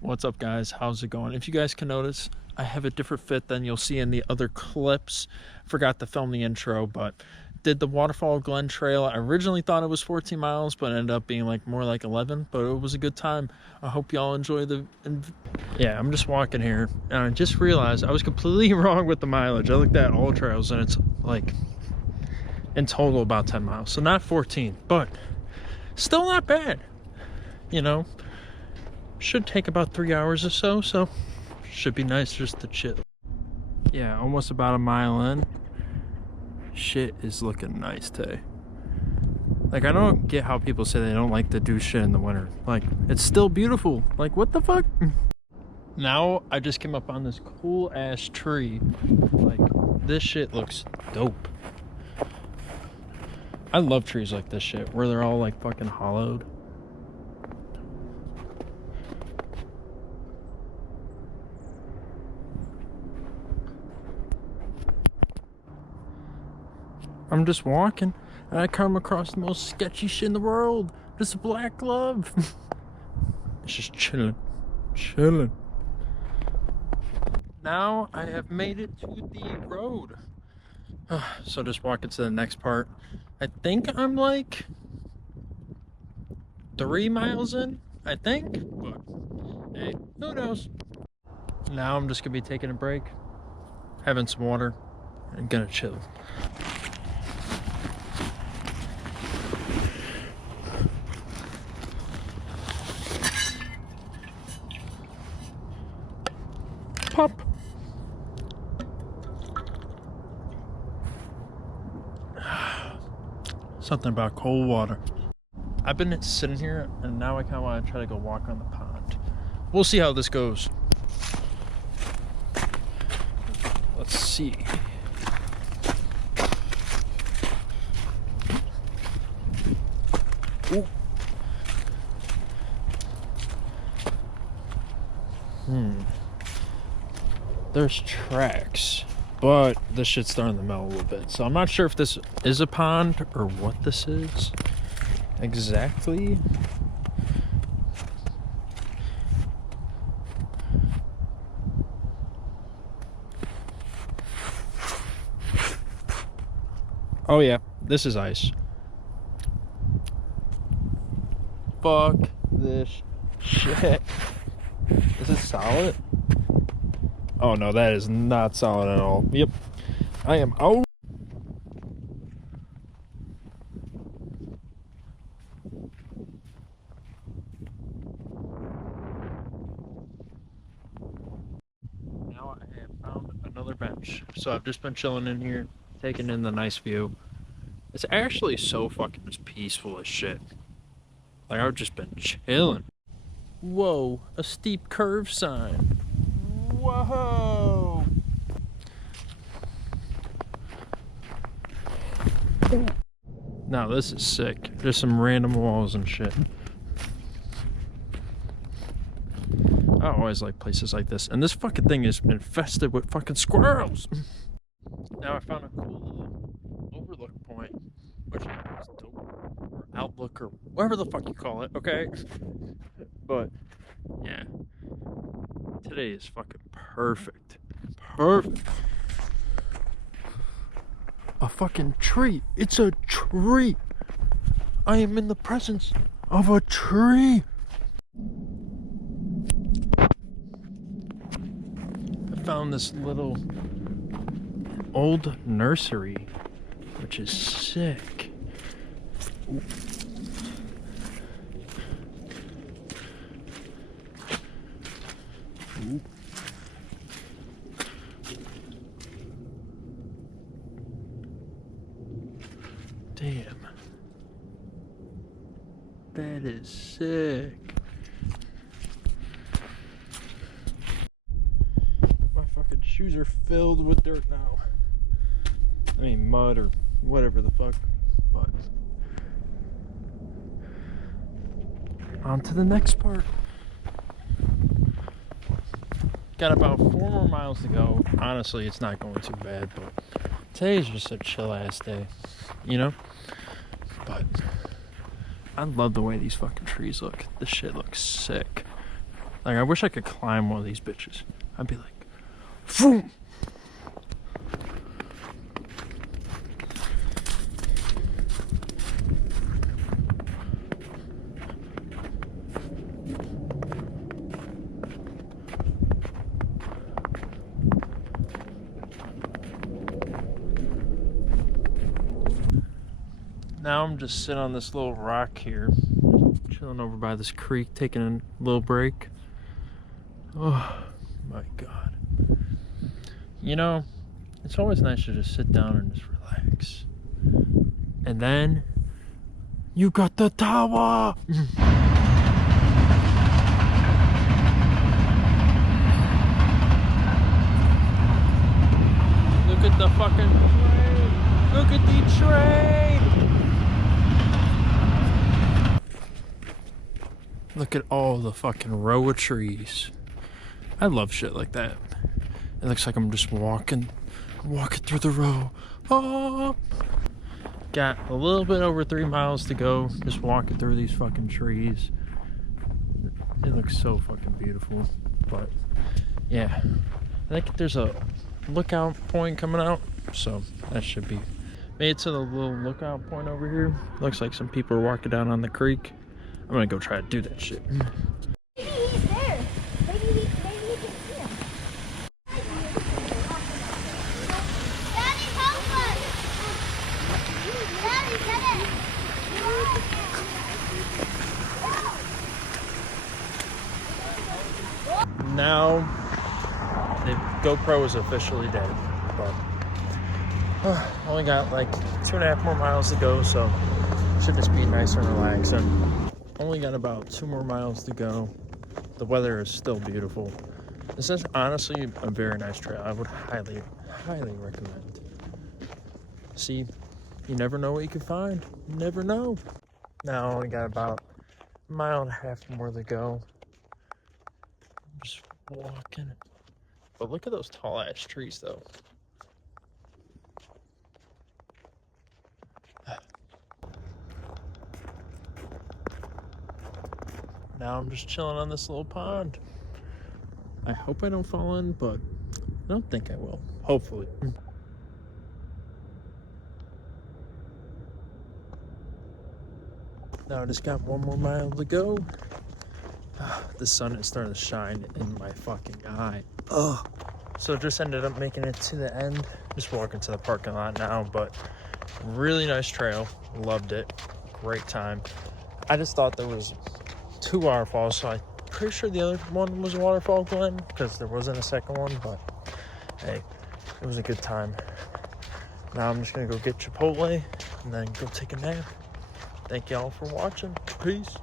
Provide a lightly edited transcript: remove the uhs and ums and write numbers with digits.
What's up, guys? How's it going? If you guys can notice, I have a different fit than you'll see in the other clips. Forgot to film the intro, but did the Waterfall Glen Trail. I originally thought it was 14 miles, but it ended up being like more like 11, but it was a good time. I hope y'all enjoy yeah, I'm just walking here and I just realized I was completely wrong with the mileage. I looked at all trails and it's like in total about 10 miles, so not 14, but still not bad, you know. Should take about 3 hours or so, so should be nice just to chill. Yeah, almost about a mile in. Shit is looking nice today. Like, I don't get how people say they don't like to do shit in the winter. Like, it's still beautiful. Like, what the fuck? Now I just came up on this cool ass tree. Like, this shit looks dope. I love trees like this shit where they're all like fucking hollowed. I'm just walking and I come across the most sketchy shit in the world. This black glove. It's just chilling. Now I have made it to the road. So just walking to the next part. I think I'm like 3 miles in, I think, but hey, who knows? Now I'm just gonna be taking a break, having some water, and gonna chill. Pop. Something about cold water. I've been sitting here and now I kind of want to try to go walk on the pond. We'll see how this goes. Let's see. Ooh. There's tracks, but this shit's starting to melt a little bit. So I'm not sure if this is a pond or what this is exactly. Oh yeah, this is ice. Fuck this shit. Is it solid? Oh no, that is not solid at all. Yep, I am out. Now I have found another bench. So I've just been chilling in here, taking in the nice view. It's actually so fucking just peaceful as shit. Like, I've just been chilling. Whoa, a steep curve sign. Whoa! Now this is sick. There's some random walls and shit. I always like places like this. And this fucking thing is infested with fucking squirrels. Now I found a cool little overlook point, which is dope. Or outlook, or whatever the fuck you call it, okay? But yeah, today is fucking perfect. A fucking tree. It's a tree. I am in the presence of a tree. I found this little old nursery, which is sick. Ooh. Ooh. Damn. That is sick. My fucking shoes are filled with dirt now. I mean mud or whatever the fuck. But on to the next part. Got about 4 more miles to go. Honestly, it's not going too bad, but today's just a chill ass day, you know? But I love the way these fucking trees look. This shit looks sick. Like, I wish I could climb one of these bitches. I'd be like, vroom! Now I'm just sitting on this little rock here, chilling over by this creek, taking a little break. Oh my God. You know, it's always nice to just sit down and just relax. And then, you got the tower! Look at the fucking train! Look at the train! Look at all the fucking row of trees. I love shit like that. It looks like I'm just walking through the row. Oh! Got a little bit over 3 miles to go, just walking through these fucking trees. It looks so fucking beautiful. But yeah, I think there's a lookout point coming out, so that should be made it to the little lookout point over here. Looks like some people are walking down on the creek. I'm gonna go try to do that shit. Maybe he's there. Maybe we can see him. Daddy, help us! Daddy, get it! Now the GoPro is officially dead, but only got like 2.5 more miles to go, so should just be nice and relaxing. Only got about 2 more miles to go. The weather is still beautiful. This is honestly a very nice trail. I would highly recommend. See, you never know what you can find. You never know. Now I only got about 1.5 miles more to go. Just walking. But look at those tall ass trees though. Now I'm just chilling on this little pond. I hope I don't fall in, but I don't think I will. Hopefully. Now I just got 1 more mile to go. The sun is starting to shine in my fucking eye. Ugh. So just ended up making it to the end. Just walking to the parking lot now, but really nice trail. Loved it. Great time. I just thought there was 2 waterfalls, so I'm pretty sure the other one was Waterfall Glen because there wasn't a second one, but hey, it was a good time. Now I'm just gonna go get Chipotle and then go take a nap. Thank y'all for watching. Peace.